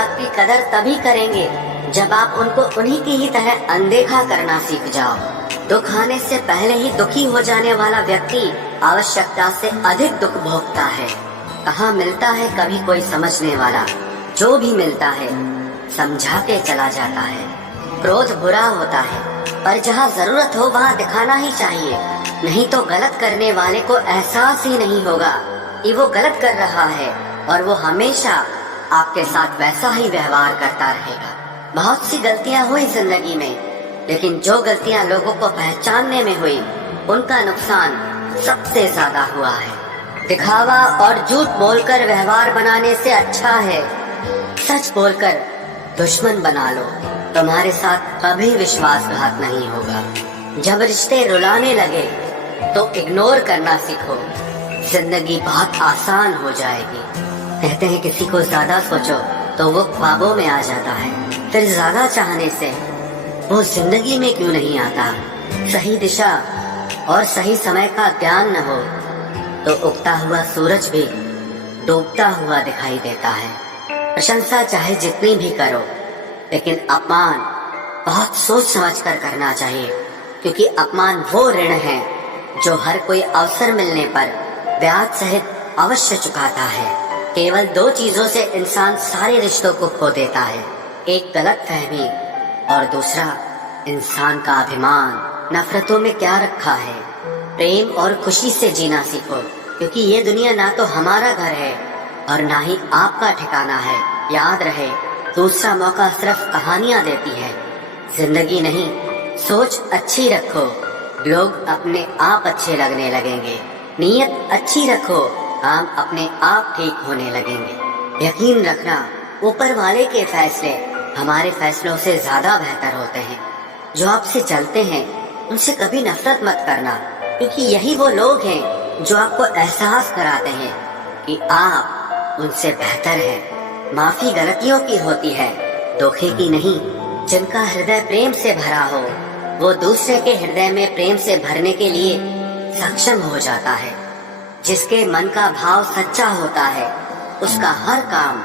औलाद की कदर तभी करेंगे जब आप उनको उन्हीं की ही तरह अनदेखा करना सीख जाओ। दुख आने से पहले ही दुखी हो जाने वाला व्यक्ति आवश्यकता से अधिक दुख भोगता है। कहाँ मिलता है कभी कोई समझने वाला, जो भी मिलता है समझा के चला जाता है। क्रोध बुरा होता है, पर जहाँ जरूरत हो वहाँ दिखाना ही चाहिए, नहीं तो गलत करने वाले को एहसास ही नहीं होगा कि वो गलत कर रहा है और वो हमेशा आपके साथ वैसा ही व्यवहार करता रहेगा। बहुत सी गलतियां हुई जिंदगी में, लेकिन जो गलतियां लोगों को पहचानने में हुई उनका नुकसान सबसे ज्यादा हुआ है। दिखावा और झूठ बोलकर व्यवहार बनाने से अच्छा है सच बोलकर दुश्मन बना लो, तुम्हारे साथ कभी विश्वासघात नहीं होगा। जब रिश्ते रुलाने लगे तो इग्नोर करना सीखो, जिंदगी बहुत आसान हो जाएगी। कहते हैं किसी को ज्यादा सोचो तो वो ख्वाबों में आ जाता है, फिर ज्यादा चाहने से वो जिंदगी में क्यों नहीं आता। सही दिशा और सही समय का ज्ञान न हो तो उगता हुआ सूरज भी डूबता हुआ दिखाई देता है। प्रशंसा चाहे जितनी भी करो, लेकिन अपमान बहुत सोच समझ कर करना चाहिए, क्योंकि अपमान वो ऋण है जो हर कोई अवसर मिलने पर ब्याज सहित अवश्य चुकाता है। केवल दो चीजों से इंसान सारे रिश्तों को खो देता है, एक गलतफहमी और दूसरा इंसान का अभिमान। नफरतों में क्या रखा है, प्रेम और खुशी से जीना सीखो, क्योंकि ये दुनिया ना तो हमारा घर है और ना ही आपका ठिकाना है। याद रहे, दूसरा मौका सिर्फ कहानियां देती है, जिंदगी नहीं। सोच अच्छी रखो, लोग अपने आप अच्छे लगने लगेंगे। नीयत अच्छी रखो, काम अपने आप ठीक होने लगेंगे। यकीन रखना, ऊपर वाले के फैसले हमारे फैसलों से ज्यादा बेहतर होते हैं। जो आपसे चलते हैं उनसे कभी नफरत मत करना, क्योंकि यही वो लोग हैं जो आपको एहसास कराते हैं कि आप उनसे बेहतर हैं। माफी गलतियों की होती है, धोखे की नहीं। जिनका हृदय प्रेम से भरा हो वो दूसरे के हृदय में प्रेम से भरने के लिए सक्षम हो जाता है। जिसके मन का भाव सच्चा होता है उसका हर काम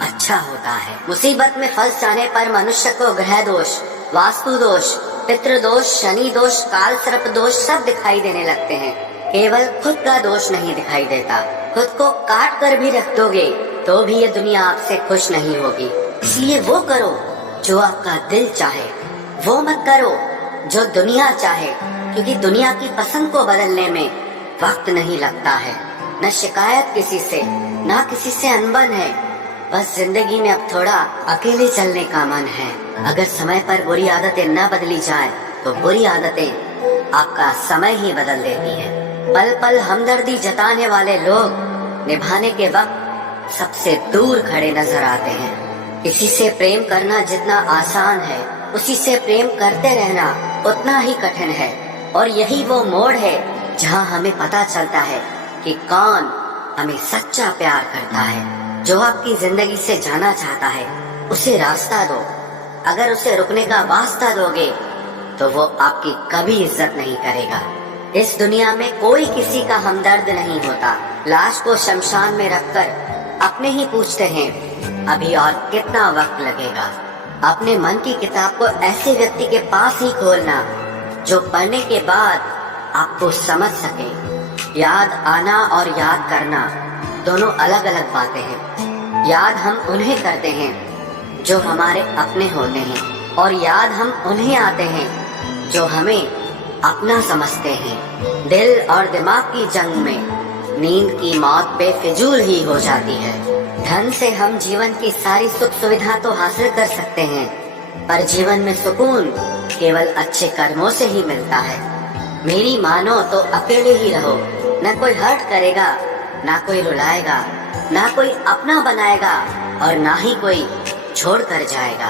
अच्छा होता है। मुसीबत में फंस जाने पर मनुष्य को ग्रह दोष, वास्तु दोष, पितृ दोष, शनि दोष, काल सर्प दोष सब दिखाई देने लगते हैं, केवल खुद का दोष नहीं दिखाई देता। खुद को काट कर भी रख दोगे तो भी ये दुनिया आपसे खुश नहीं होगी। इसलिए वो करो जो आपका दिल चाहे, वो मत करो जो दुनिया चाहे, क्योंकि दुनिया की पसंद को बदलने में वक्त नहीं लगता है। न शिकायत किसी से, न किसी से अनबन है, बस जिंदगी में अब थोड़ा अकेले चलने का मन है। अगर समय पर बुरी आदतें न बदली जाए तो बुरी आदतें आपका समय ही बदल देती है। पल पल हमदर्दी जताने वाले लोग निभाने के वक्त सबसे दूर खड़े नजर आते हैं। किसी से प्रेम करना जितना आसान है, उसी से प्रेम करते रहना उतना ही कठिन है। और यही वो मोड़ है जहाँ हमें पता चलता है कि कौन हमें सच्चा प्यार करता है। जो आपकी जिंदगी से जाना चाहता है उसे रास्ता दो, अगर उसे रुकने का वास्ता दोगे तो वो आपकी कभी इज्जत नहीं करेगा। इस दुनिया में कोई किसी का हमदर्द नहीं होता। लाश को शमशान में रखकर अपने ही पूछते हैं अभी और कितना वक्त लगेगा। अपने मन की किताब को ऐसे व्यक्ति के पास ही खोलना जो पढ़ने के बाद आपको समझ सके। याद आना और याद करना दोनों अलग अलग बातें हैं। याद हम उन्हें करते हैं जो हमारे अपने होते हैं, और याद हम उन्हें आते हैं जो हमें अपना समझते हैं। दिल और दिमाग की जंग में नींद की मौत बेफिजूल ही हो जाती है। धन से हम जीवन की सारी सुख सुविधा तो हासिल कर सकते हैं, पर जीवन में सुकून केवल अच्छे कर्मों से ही मिलता है। मेरी मानो तो अकेले ही रहो, न कोई हर्ट करेगा, ना कोई रुलाएगा, ना कोई अपना बनाएगा और ना ही कोई छोड़ कर जाएगा।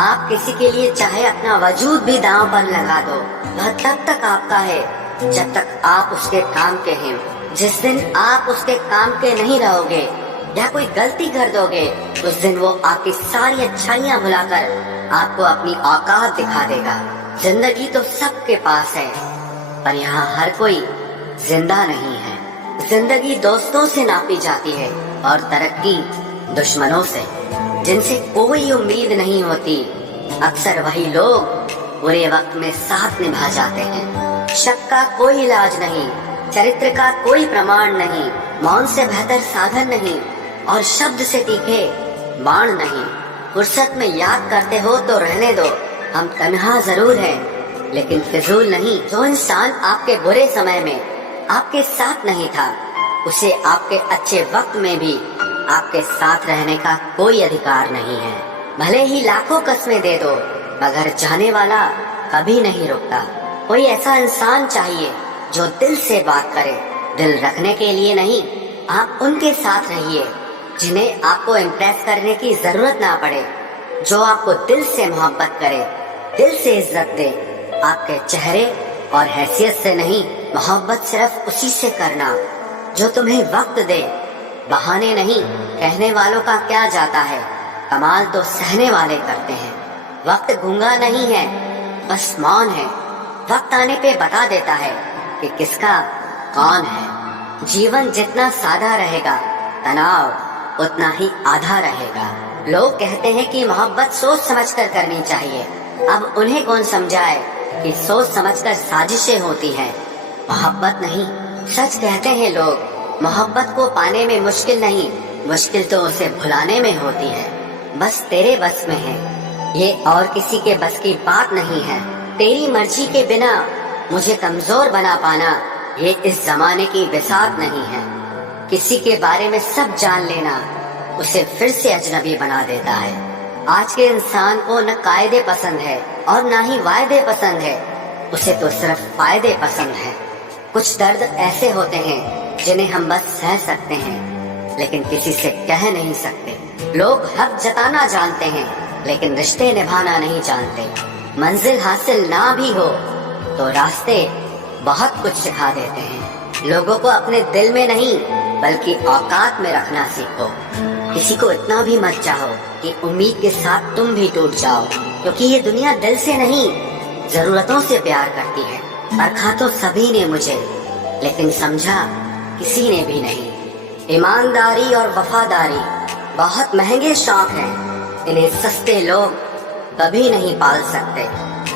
आप किसी के लिए चाहे अपना वजूद भी दांव पर लगा दो, वह तब तक आपका है जब तक आप उसके काम के हैं। जिस दिन आप उसके काम के नहीं रहोगे या कोई गलती कर दोगे, उस दिन वो आपकी सारी अच्छाइयाँ भुलाकर आपको अपनी औकात दिखा देगा। जिंदगी तो सबके पास है, पर यहाँ हर कोई जिंदा नहीं है। जिंदगी दोस्तों से नापी जाती है और तरक्की दुश्मनों से जिनसे कोई उम्मीद नहीं होती, अक्सर वही लोग बुरे वक्त में साथ निभा जाते हैं। शक का कोई इलाज नहीं, चरित्र का कोई प्रमाण नहीं, मौन से बेहतर साधन नहीं और शब्द से तीखे बाण नहीं। फुर्सत में याद करते हो तो रहने दो, हम तन्हा जरूर हैं लेकिन फिजूल नहीं। जो इंसान आपके बुरे समय में आपके साथ नहीं था, उसे आपके अच्छे वक्त में भी आपके साथ रहने का कोई अधिकार नहीं है। भले ही लाखों कस्में दे दो, मगर जाने वाला कभी नहीं रुकता। कोई ऐसा इंसान चाहिए जो दिल से बात करे, दिल रखने के लिए नहीं। आप उनके साथ रहिए जिन्हें आपको इम्प्रेस करने की जरूरत ना पड़े, जो आपको दिल से मोहब्बत करे, दिल से इज्जत दे। आपके चेहरे और हैसियत से नहीं, मोहब्बत सिर्फ उसी से करना जो तुम्हें वक्त दे, बहाने नहीं। कहने वालों का क्या जाता है, कमाल तो सहने वाले करते हैं। वक्त गूंगा नहीं है, बस मौन है। वक्त आने पे बता देता है कि किसका कौन है। जीवन जितना सादा रहेगा, तनाव उतना ही आधा रहेगा। लोग कहते हैं कि मोहब्बत सोच समझकर करनी चाहिए। अब उन्हें कौन समझाए कि सोच समझकर साजिशें होती हैं, मोहब्बत नहीं। सच कहते हैं लोग, मोहब्बत को पाने में मुश्किल नहीं, मुश्किल तो उसे भुलाने में होती है। बस तेरे बस में है, ये और किसी के बस की बात नहीं है। तेरी मर्जी के बिना मुझे कमजोर बना पाना, ये इस जमाने की बिसात नहीं है। किसी के बारे में सब जान लेना उसे फिर से अजनबी बना देता है। आज के इंसान को न कायदे पसंद है और न ही वायदे पसंद है, उसे तो सिर्फ फायदे पसंद है। कुछ दर्द ऐसे होते हैं जिन्हें हम बस सह सकते हैं, लेकिन किसी से कह नहीं सकते। लोग हक जताना जानते हैं, लेकिन रिश्ते निभाना नहीं जानते। मंजिल हासिल ना भी हो तो रास्ते बहुत कुछ सिखा देते हैं। लोगों को अपने दिल में नहीं बल्कि औकात में रखना सीखो। किसी को इतना भी मत चाहो कि उम्मीद के साथ तुम भी टूट जाओ, क्योंकि ये दुनिया दिल से नहीं जरूरतों से प्यार करती है। परखा तो सभी ने मुझे, लेकिन समझा किसी ने भी नहीं। ईमानदारी और वफादारी बहुत महंगे शौक हैं, इन्हें सस्ते लोग कभी नहीं पाल सकते।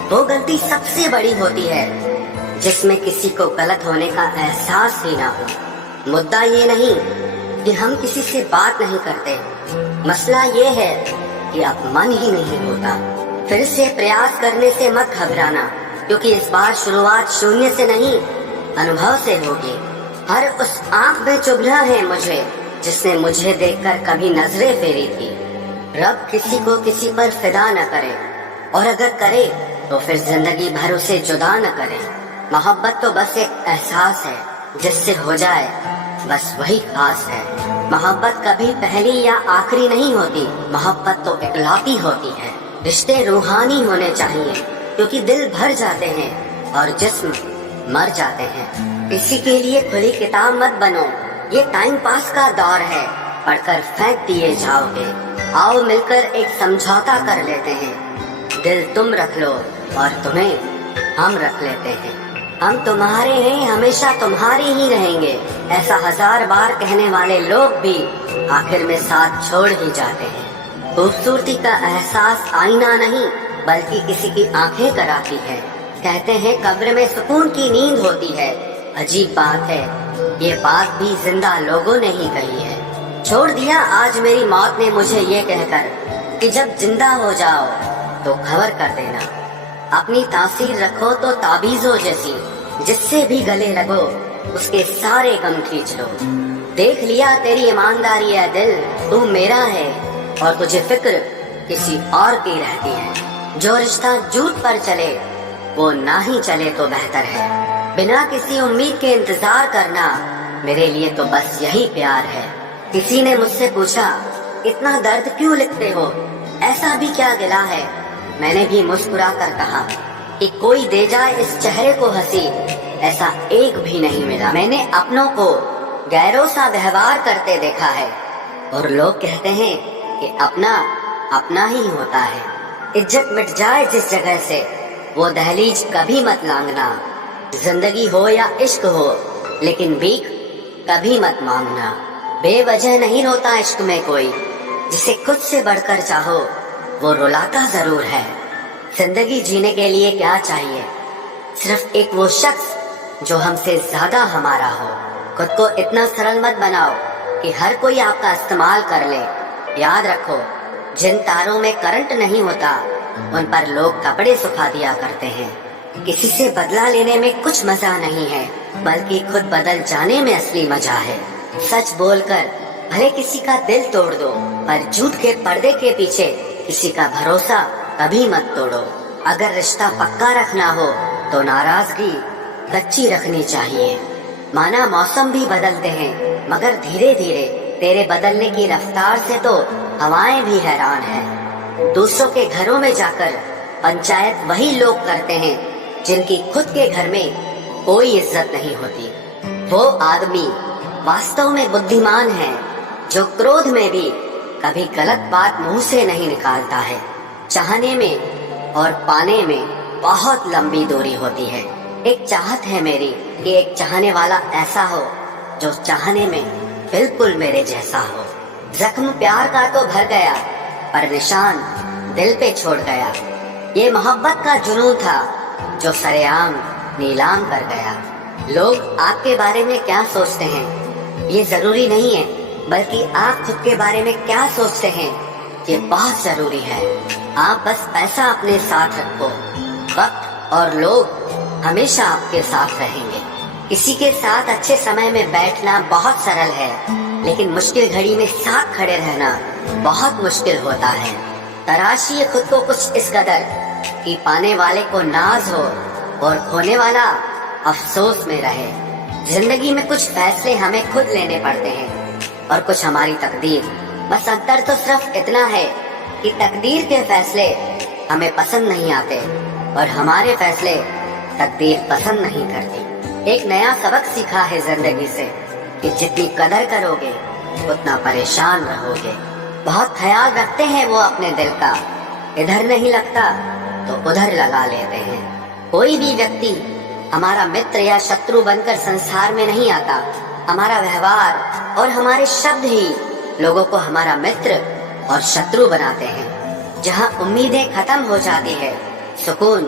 वो गलती सबसे बड़ी होती है जिसमें किसी को गलत होने का एहसास ही ना हो। मुद्दा ये नहीं कि हम किसी से बात नहीं करते, मसला ये है कि अब मन ही नहीं होता। फिर से प्रयास करने से मत घबराना, क्योंकि इस बार शुरुआत शून्य से नहीं, अनुभव से होगी। हर उस आंख में चुभना है मुझे जिसने मुझे देखकर कभी नजरें फेरी थी। रब किसी को किसी पर फिदा न करे, और अगर करे तो फिर जिंदगी भर उसे जुदा न करे। मोहब्बत तो बस एक एहसास है, जिससे हो जाए बस वही खास है। मोहब्बत कभी पहली या आखिरी नहीं होती, मोहब्बत तो इकलौती होती है। रिश्ते रूहानी होने चाहिए, क्योंकि दिल भर जाते हैं और जिस्म मर जाते हैं। किसी के लिए खुली किताब मत बनो, ये टाइम पास का दौर है, पढ़कर फेंक दिए जाओगे। आओ मिलकर एक समझौता कर लेते हैं, दिल तुम रख लो और तुम्हें हम रख लेते हैं। हम तुम्हारे हैं, हमेशा तुम्हारे ही रहेंगे, ऐसा 1000 बार कहने वाले लोग भी आखिर में साथ छोड़ ही जाते हैं। खूबसूरती का एहसास आईना नहीं बल्कि किसी की आंखें कराती है। कहते हैं कब्र में सुकून की नींद होती है, अजीब बात है, ये बात भी जिंदा लोगों ने ही कही है। छोड़ दिया आज मेरी मौत ने मुझे ये कहकर कि जब जिंदा हो जाओ तो खबर कर देना। अपनी तासीर रखो तो ताबीजों जैसी, जिससे भी गले लगो उसके सारे गम खींच लो। देख लिया तेरी ईमानदारी है दिल, तू मेरा है और तुझे फिक्र किसी और की रहती है। जो रिश्ता झूठ पर चले वो ना ही चले तो बेहतर है। बिना किसी उम्मीद के इंतजार करना मेरे लिए तो बस यही प्यार है। किसी ने मुझसे पूछा इतना दर्द क्यों लिखते हो, ऐसा भी क्या गिला है। मैंने भी मुस्कुरा कर कहा कि कोई दे जाए इस चेहरे को हंसी, ऐसा एक भी नहीं मिला। मैंने अपनों को गैरों सा व्यवहार करते देखा है, और लोग कहते हैं कि अपना अपना ही होता है। इज्जत मिट जाए जिस जगह से वो दहलीज कभी मत लांघना। जिंदगी हो या इश्क हो, लेकिन भीख कभी मत मांगना। बेवजह नहीं रोता इश्क में कोई, जिसे खुद से बढ़कर चाहो वो रुलाता जरूर है। जिंदगी जीने के लिए क्या चाहिए? सिर्फ एक वो शख्स जो हमसे ज्यादा हमारा हो। खुद को इतना सरल मत बनाओ कि हर कोई आपका इस्तेमाल कर ले। याद रखो, जिन तारों में करंट नहीं होता उन पर लोग कपड़े सुखा दिया करते हैं। किसी से बदला लेने में कुछ मजा नहीं है, बल्कि खुद बदल जाने में असली मजा है। सच बोलकर भले किसी का दिल तोड़ दो, पर झूठ के पर्दे के पीछे किसी का भरोसा कभी मत तोड़ो। अगर रिश्ता पक्का रखना हो तो नाराजगी कच्ची रखनी चाहिए। माना मौसम भी बदलते हैं, मगर धीरे धीरे तेरे बदलने की रफ्तार से तो हवाएं भी हैरान हैं। दूसरों के घरों में जाकर पंचायत वही लोग करते हैं जिनकी खुद के घर में कोई इज्जत नहीं होती। वो आदमी वास्तव में बुद्धिमान है जो क्रोध में भी कभी गलत बात मुंह से नहीं निकालता है। चाहने में और पाने में बहुत लंबी दूरी होती है। एक चाहत है मेरी कि एक चाहने वाला ऐसा हो जो चाहने में बिल्कुल मेरे जैसा हो। जख्म प्यार का तो भर गया, पर निशान दिल पे छोड़ गया। ये मोहब्बत का जुनून था जो सरेआम नीलाम कर गया। लोग आपके बारे में क्या सोचते हैं ये जरूरी नहीं है, बल्कि आप खुद के बारे में क्या सोचते हैं ये बहुत जरूरी है। आप बस पैसा अपने साथ रखो, वक्त और लोग हमेशा आपके साथ रहेंगे। किसी के साथ अच्छे समय में बैठना बहुत सरल है, लेकिन मुश्किल घड़ी में साथ खड़े रहना बहुत मुश्किल होता है। तराशिए खुद को कुछ इस कदर कि पाने वाले को नाज हो और खोने वाला अफसोस में रहे। जिंदगी में कुछ फैसले हमें खुद लेने पड़ते हैं और कुछ हमारी तकदीर। बस अंतर तो सिर्फ इतना है कि तकदीर के फैसले हमें पसंद नहीं आते और हमारे फैसले तकदीर पसंद नहीं करती। एक नया सबक सीखा है जिंदगी से कि जितनी कदर करोगे उतना परेशान रहोगे। बहुत ख्याल रखते हैं वो अपने दिल का, इधर नहीं लगता तो उधर लगा लेते हैं। कोई भी व्यक्ति हमारा मित्र या शत्रु बनकर संसार में नहीं आता। हमारा व्यवहार और हमारे शब्द ही लोगों को हमारा मित्र और शत्रु बनाते हैं। जहाँ उम्मीदें खत्म हो जाती है, सुकून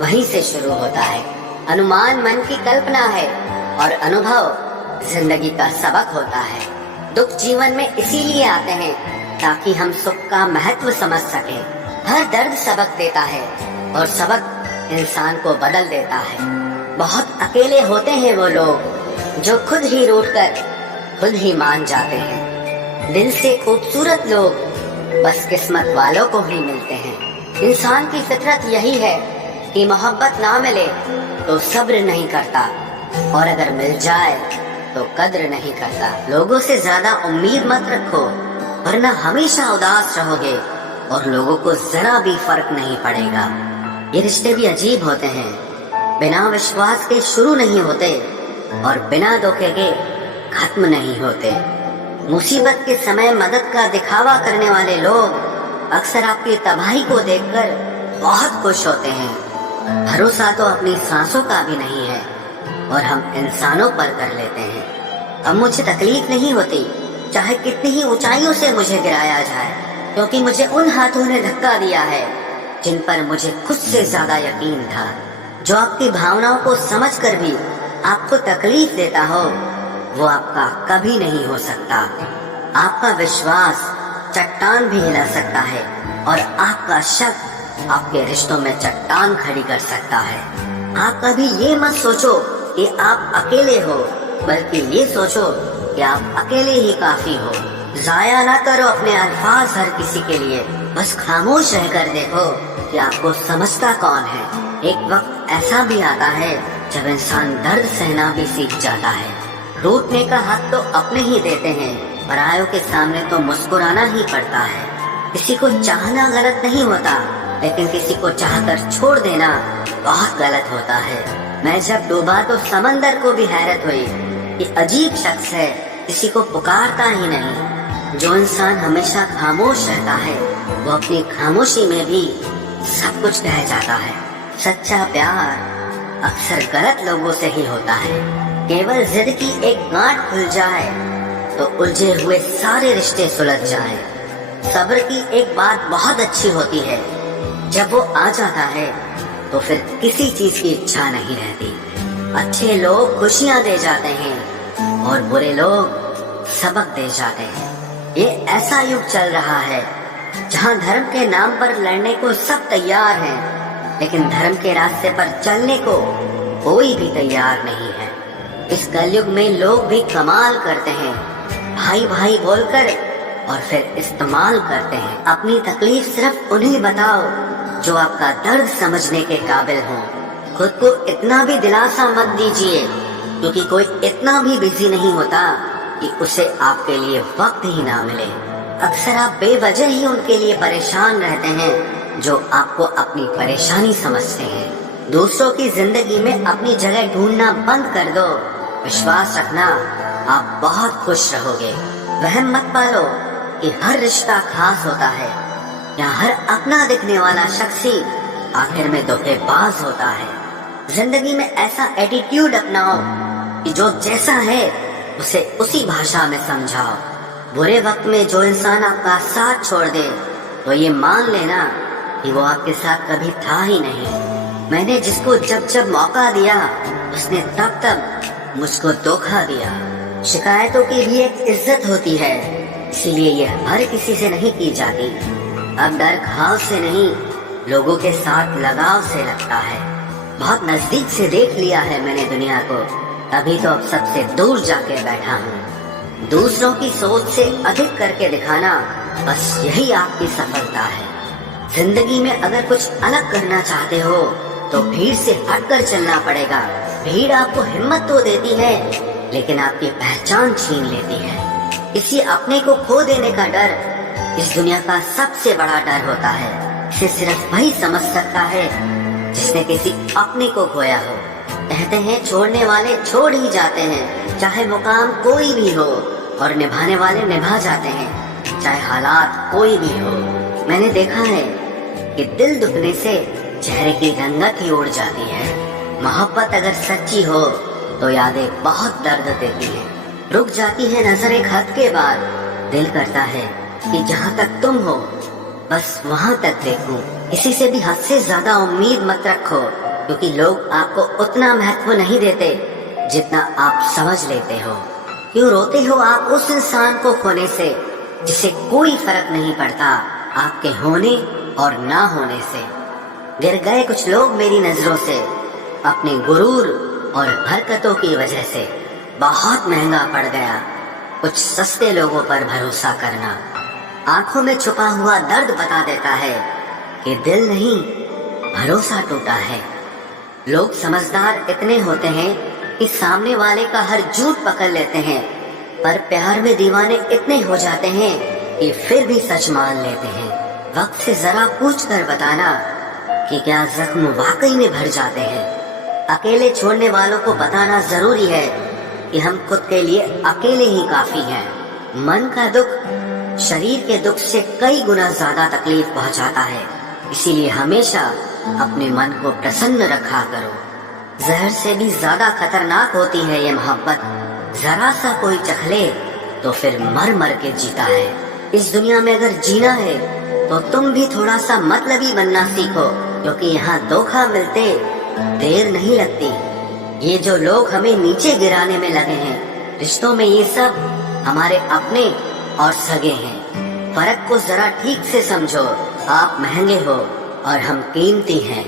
वहीं से शुरू होता है। अनुमान मन की कल्पना है और अनुभव जिंदगी का सबक होता है। दुख जीवन में इसीलिए आते हैं ताकि हम सुख का महत्व समझ सकें। हर दर्द सबक देता है और सबक इंसान को बदल देता है। बहुत अकेले होते हैं वो लोग जो खुद ही रूठकर खुद ही मान जाते हैं। दिल से खूबसूरत लोग बस किस्मत वालों को ही मिलते हैं। इंसान की फितरत यही है कि मोहब्बत ना मिले तो सब्र नहीं करता, और अगर मिल जाए तो कद्र नहीं करता। लोगों से ज्यादा उम्मीद मत रखो, वरना हमेशा उदास रहोगे और लोगों को जरा भी फर्क नहीं पड़ेगा। ये रिश्ते भी अजीब होते हैं, बिना विश्वास के शुरू नहीं होते और बिना धोखे के खत्म नहीं होते। मुसीबत के समय मदद का दिखावा करने वाले लोग अक्सर आपकी तबाही को देखकर बहुत खुश होते हैं। भरोसा तो अपनी सांसों का भी नहीं है और हम इंसानों पर कर लेते हैं। अब मुझे तकलीफ नहीं होती चाहे कितनी ही ऊंचाइयों से मुझे गिराया जाए, क्योंकि मुझे उन हाथों ने धक्का दिया है जिन पर मुझे खुद से ज्यादा यकीन था। जो आपकी भावनाओं को समझकर भी आपको तकलीफ देता हो वो आपका कभी नहीं हो सकता। आपका विश्वास चट्टान भी हिला सकता है और आपका शक आपके रिश्तों में चट्टान खड़ी कर सकता है। आप कभी ये मत सोचो कि आप अकेले हो, बल्कि ये सोचो कि आप अकेले ही काफी हो। जाया ना करो अपने अल्फाज हर किसी के लिए, बस खामोश रहकर देखो कि आपको समझता कौन है। एक वक्त ऐसा भी आता है जब इंसान दर्द सहना भी सीख जाता है। रूठने का हक तो अपने ही देते हैं, परायों के सामने तो मुस्कुराना ही पड़ता है। किसी को चाहना गलत नहीं होता, लेकिन किसी को चाहकर छोड़ देना बहुत गलत होता है। मैं जब डूबा तो समंदर को भी हैरत हुई कि अजीब शख्स है, किसी को पुकारता ही नहीं। जो इंसान हमेशा खामोश रहता है वो अपनी खामोशी में भी सब कुछ कह जाता है। सच्चा प्यार अक्सर गलत लोगों से ही होता है। केवल जिद की एक गांठ खुल जाए तो उलझे हुए सारे रिश्ते सुलझ जाएं। صبر کی ایک بات بہت اچھی ہوتی ہے، جب وہ آ جاتا ہے تو پھر کسی چیز کی اچھا نہیں رہتی۔ اچھے لوگ خوشیاں دے جاتے ہیں اور برے لوگ سبق دے جاتے ہیں۔ یہ ایسا یگ چل رہا ہے جہاں دھرم کے نام پر لڑنے کو سب تیار ہیں، لیکن دھرم کے راستے پر چلنے کو کوئی بھی تیار نہیں ہے۔ اس کل یگ میں لوگ بھی کمال کرتے ہیں، بھائی بھائی بول کر اور پھر استعمال کرتے ہیں۔ اپنی تکلیف صرف انہیں بتاؤ جو آپ کا درد سمجھنے کے قابل ہوں۔ خود کو اتنا بھی دلاسا مت دیجیے، کیونکہ کوئی اتنا بھی بزی نہیں ہوتا کہ اسے آپ کے لیے وقت ہی نہ ملے۔ اکثر آپ بے وجہ ہی ان کے لیے پریشان رہتے ہیں جو آپ کو اپنی پریشانی سمجھتے ہیں۔ دوسروں کی زندگی میں اپنی جگہ ڈھونڈنا بند کر دو، وشواس رکھنا آپ بہت خوش رہو گے۔ وہم مت پالو کہ ہر رشتہ خاص ہوتا ہے یا ہر اپنا دکھنے والا شخص ہی آخر میں دھوکے باز ہوتا ہے۔ زندگی میں ایسا ایٹیٹیوڈ اپناؤ کہ جو جیسا ہے اسے اسی بھاشا میں سمجھاؤ۔ برے وقت میں جو انسان آپ کا ساتھ چھوڑ دے تو یہ مان لینا کہ وہ آپ کے ساتھ کبھی تھا ہی نہیں۔ میں نے جس کو جب جب موقع دیا اس نے تب تب مجھ کو دھوکا دیا۔ شکایتوں کی بھی ایک عزت ہوتی ہے، اسی لیے یہ ہر کسی سے نہیں کی جاتی۔ اب ڈر گھاؤ سے نہیں، لوگوں کے ساتھ لگاؤ سے لگتا ہے۔ بہت نزدیک سے دیکھ لیا ہے میں نے دنیا کو، ابھی تو اب سب سے دور جا کے بیٹھا ہوں۔ دوسروں کی سوچ سے ادھک کر کے دکھانا، بس یہی آپ کی سفلتا ہے۔ زندگی میں اگر کچھ الگ کرنا چاہتے ہو تو بھیڑ سے ہٹ کر چلنا پڑے گا۔ بھیڑ آپ کو ہمت تو دیتی ہے لیکن آپ کی پہچان چھین لیتی ہے۔ کسی اپنے کو کھو دینے کا ڈر اس دنیا کا سب سے بڑا ڈر ہوتا ہے۔ اسے صرف وہی سمجھ سکتا ہے جس نے کسی اپنے کو کھویا ہو۔ کہتے ہیں چھوڑنے والے چھوڑ ہی جاتے ہیں، چاہے مقام کوئی بھی ہو، اور نبھانے والے نبھا جاتے ہیں، چاہے حالات کوئی بھی ہو۔ میں نے دیکھا ہے کہ دل دکھنے سے چہرے کی رنگت ہی اڑ جاتی ہے۔ محبت اگر سچی ہو تو یادیں بہت درد دیتی ہیں، رک جاتی ہے نظر ایک حد کے بعد۔ دل کرتا ہے کہ جہاں تک تم ہو بس وہاں تک دیکھوں۔ کسی سے بھی حد سے زیادہ امید مت رکھو، کیونکہ لوگ آپ کو اتنا مہتو نہیں دیتے جتنا آپ سمجھ لیتے ہو۔ کیوں روتے ہو آپ اس انسان کو کھونے سے جسے کوئی فرق نہیں پڑتا آپ کے ہونے اور نہ ہونے سے؟ گر گئے کچھ لوگ میری نظروں سے اپنے غرور اور حرکتوں کی وجہ سے۔ بہت مہنگا پڑ گیا کچھ سستے لوگوں پر بھروسہ کرنا۔ آنکھوں میں چھپا ہوا درد بتا دیتا ہے کہ دل نہیں، بھروسہ ٹوٹا ہے۔ لوگ سمجھدار اتنے ہوتے ہیں کہ سامنے والے کا ہر جھوٹ پکڑ لیتے ہیں، پر پیار میں دیوانے اتنے ہو جاتے ہیں کہ پھر بھی سچ مان لیتے ہیں۔ وقت سے ذرا پوچھ کر بتانا کہ کیا زخم واقعی میں بھر جاتے ہیں۔ اکیلے چھوڑنے والوں کو بتانا ضروری ہے کہ ہم خود کے لیے اکیلے ہی کافی ہیں۔ من کا دکھ شریر کے دکھ سے کئی گنا زیادہ تکلیف پہنچاتا ہے، اسی لیے ہمیشہ اپنے من کو پرسن رکھا کرو۔ زہر سے بھی زیادہ خطرناک ہوتی ہے یہ محبت، ذرا سا کوئی چکھ لے تو پھر مر مر کے جیتا ہے۔ اس دنیا میں اگر جینا ہے تو تم بھی تھوڑا سا مطلبی بننا سیکھو، کیونکہ یہاں دھوکا ملتے دیر نہیں لگتی۔ یہ جو لوگ ہمیں نیچے گرانے میں لگے ہیں، رشتوں میں یہ سب ہمارے اپنے اور سگے ہیں۔ فرق کو ذرا ٹھیک سے سمجھو، آپ مہنگے ہو اور ہم قیمتی ہیں۔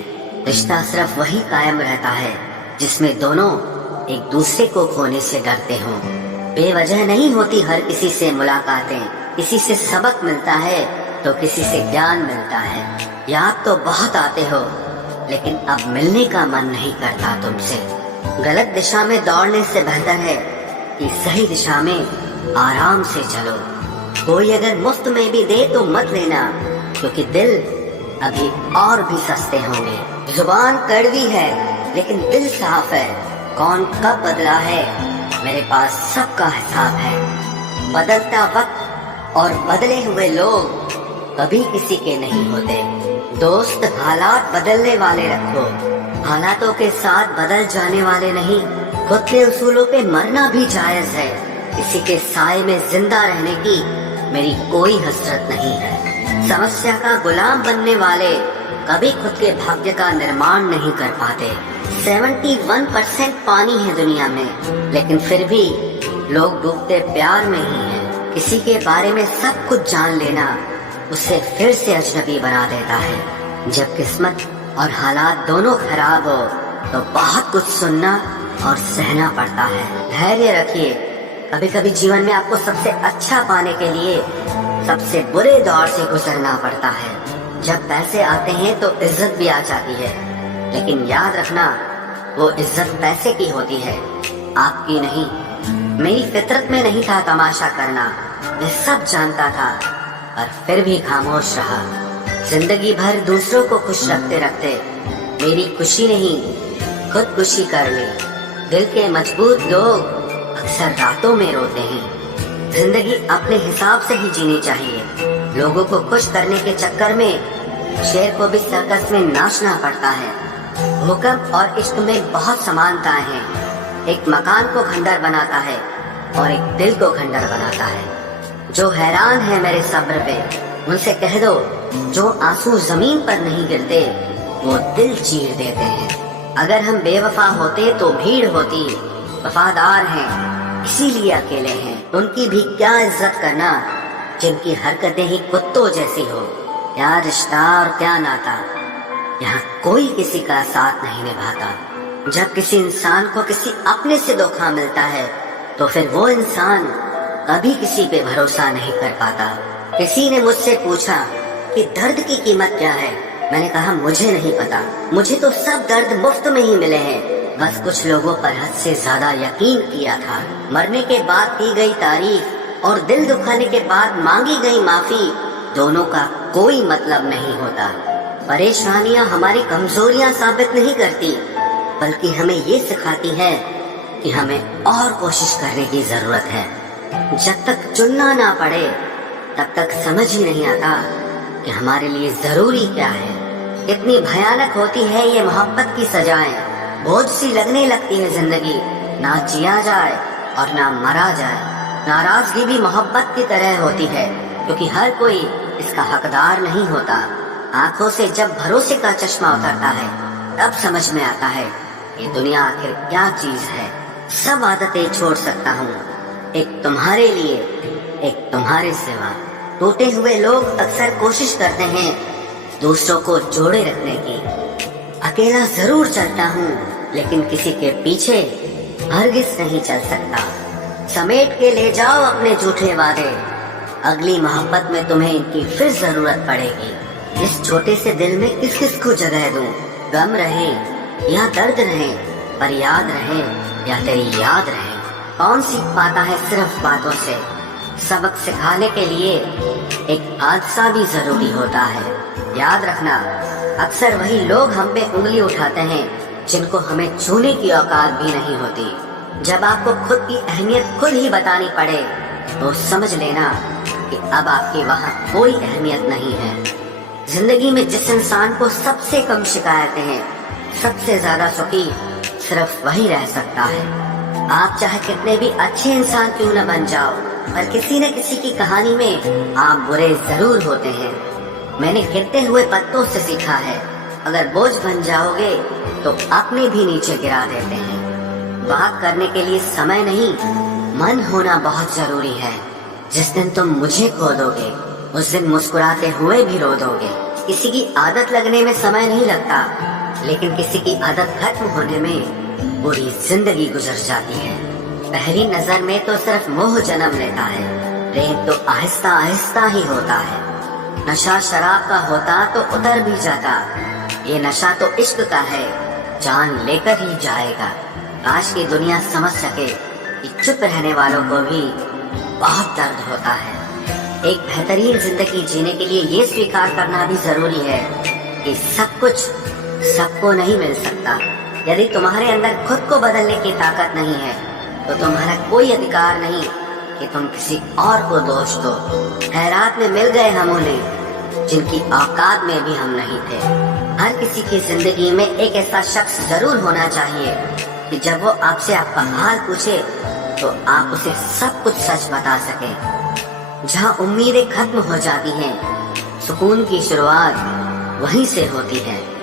رشتہ صرف وہی قائم رہتا ہے جس میں دونوں ایک دوسرے کو کھونے سے ڈرتے ہوں۔ بے وجہ نہیں ہوتی ہر کسی سے ملاقاتیں، کسی سے سبق ملتا ہے تو کسی سے گیان ملتا ہے۔ یاد تو بہت آتے ہو لیکن اب ملنے کا من نہیں کرتا تم سے۔ غلط دشا میں دوڑنے سے بہتر ہے کہ صحیح دشا میں آرام سے چلو۔ کوئی اگر مفت میں بھی دے تو مت لینا، کیونکہ دل ابھی اور بھی سستے ہوں گے۔ زبان کڑوی ہے لیکن دل صاف ہے، کون کب بدلا ہے میرے پاس سب کا حساب ہے۔ بدلتا وقت اور بدلے ہوئے لوگ کبھی کسی کے نہیں ہوتے۔ دوست حالات بدلنے والے رکھو، حالاتوں کے ساتھ بدل جانے والے نہیں۔ خود کے اصولوں پہ مرنا بھی جائز ہے، کسی کے سائے میں زندہ رہنے کی मेरी कोई हसरत नहीं है। समस्या का गुलाम बनने वाले कभी खुद के भाग्य का निर्माण नहीं कर पाते। 71% पानी है दुनिया में, लेकिन फिर भी लोग डूबते प्यार में ही हैं। किसी के बारे में सब कुछ जान लेना उसे फिर से अजनबी बना देता है। जब किस्मत और हालात दोनों खराब हो तो बहुत कुछ सुनना और सहना पड़ता है। धैर्य रखिए, कभी कभी जीवन में आपको सबसे अच्छा पाने के लिए सबसे बुरे दौर से गुजरना पड़ता है। जब पैसे आते हैं तो इज्जत भी आ जाती है, लेकिन याद रखना वो इज्जत पैसे की होती है, आपकी नहीं। मेरी फितरत में नहीं था तमाशा करना, मैं सब जानता था, और फिर भी खामोश रहा। जिंदगी भर दूसरों को खुश रखते रखते मेरी खुशी नहीं खुदकुशी कर ली। दिल के मजबूत लोग अक्सर रातों में रोते हैं। जिंदगी अपने हिसाब से ही जीनी चाहिए। लोगों को खुश करने के चक्कर में शेर को भी सर्कस में नाचना पड़ता है। भूकंप और इश्क में बहुत समानताएं हैं। एक मकान को खंडर बनाता है और एक दिल को खंडर बनाता है। जो हैरान है मेरे सब्र पे, उनसे कह दो जो आंसू जमीन पर नहीं गिरते वो दिल चीर देते हैं। अगर हम बेवफा होते तो भीड़ होती, वफादार हैं इसीलिए अकेले हैं। उनकी भी क्या इज्जत करना जिनकी हरकतें ही कुत्तों जैसी हो। क्या रिश्ता और क्या नाता, यहाँ कोई किसी का साथ नहीं निभाता। जब किसी इंसान को किसी अपने से धोखा मिलता है तो फिर वो इंसान कभी किसी पे भरोसा नहीं कर पाता। किसी ने मुझसे पूछा कि दर्द की कीमत क्या है। मैंने कहा मुझे नहीं पता, मुझे तो सब दर्द मुफ्त में ही मिले हैं। बस कुछ लोगों पर हद से ज्यादा यकीन किया था। मरने के बाद की गई तारीफ और दिल दुखाने के बाद मांगी गई माफी, दोनों का कोई मतलब नहीं होता। परेशानियां हमारी कमजोरियां साबित नहीं करती, बल्कि हमें ये सिखाती है कि हमें और कोशिश करने की जरूरत है। जब तक चुनना ना पड़े तब तक समझ ही नहीं आता कि हमारे लिए जरूरी क्या है। कितनी भयानक होती है ये मोहब्बत की सजाएं। बोझ सी लगने लगती है जिंदगी, ना जिया जाए और ना मरा जाए। नाराजगी भी मोहब्बत की तरह होती है, क्योंकि हर कोई इसका हकदार नहीं होता। आंखों से जब भरोसे का चश्मा उतरता है तब समझ में आता है ये दुनिया आखिर क्या चीज है। सब आदतें छोड़ सकता हूँ, एक तुम्हारे लिए, एक तुम्हारे सिवा। टूटे हुए लोग अक्सर कोशिश करते हैं दूसरों को जोड़े रखने की। अकेला जरूर चलता हूँ, लेकिन किसी के पीछे हरगिज नहीं चल सकता। समेट के ले जाओ अपने झूठे वादे, अगली मोहब्बत में तुम्हें इनकी फिर जरूरत पड़ेगी। इस छोटे से दिल में किस किस को जगह दूं? गम रहे या दर्द रहे, पर याद रहे या तेरी याद रहे। कौन सीख पाता है सिर्फ बातों से? सबक सिखाने के लिए एक हादसा भी जरूरी होता है। याद रखना, अक्सर वही लोग हम पे उंगली उठाते हैं जिनको हमें छूने की औकात भी नहीं होती। जब आपको खुद की अहमियत खुद ही बतानी पड़े तो समझ लेना कि अब आपकी वहाँ कोई अहमियत नहीं है। जिंदगी में जिस इंसान को सबसे कम शिकायतें हैं, सबसे ज्यादा सुखी सिर्फ वही रह सकता है। आप चाहे कितने भी अच्छे इंसान क्यों न बन जाओ, पर किसी न किसी की कहानी में आप बुरे जरूर होते हैं। मैंने गिरते हुए पत्तों से सीखा है, अगर बोझ बन जाओगे तो अपने भी नीचे गिरा देते हैं। बात करने के लिए समय नहीं, मन होना बहुत जरूरी है। जिस दिन तुम मुझे खो दोगे उस दिन मुस्कुराते हुए भी रो दोगे। किसी की आदत लगने में समय नहीं लगता, लेकिन किसी की आदत खत्म होने में पूरी जिंदगी गुजर जाती है। पहली नजर में तो सिर्फ मोह जन्म लेता है, प्रेम तो आहिस्ता आहिस्ता ही होता है। नशा शराब का होता तो उतर भी जाता, ये नशा तो इश्क का है, जान लेकर ही जाएगा। काश की दुनिया समझ सके कि चुप रहने वालों को भी बहुत दर्द होता है। एक बेहतरीन जिंदगी जीने के लिए ये स्वीकार करना भी जरूरी है कि सब कुछ सबको नहीं मिल सकता। यदि तुम्हारे अंदर खुद को बदलने की ताकत नहीं है तो तुम्हारा कोई अधिकार नहीं कि तुम किसी और को दोष दो। खैरात में मिल गए हम उन्हें जिनकी औकात में भी हम नहीं थे। हर किसी की जिंदगी में एक ऐसा शख्स जरूर होना चाहिए कि जब वो आपसे आपका हाल पूछे तो आप उसे सब कुछ सच बता सके। جہاں امیدیں ختم ہو جاتی ہیں، سکون کی شروعات وہیں سے ہوتی ہے۔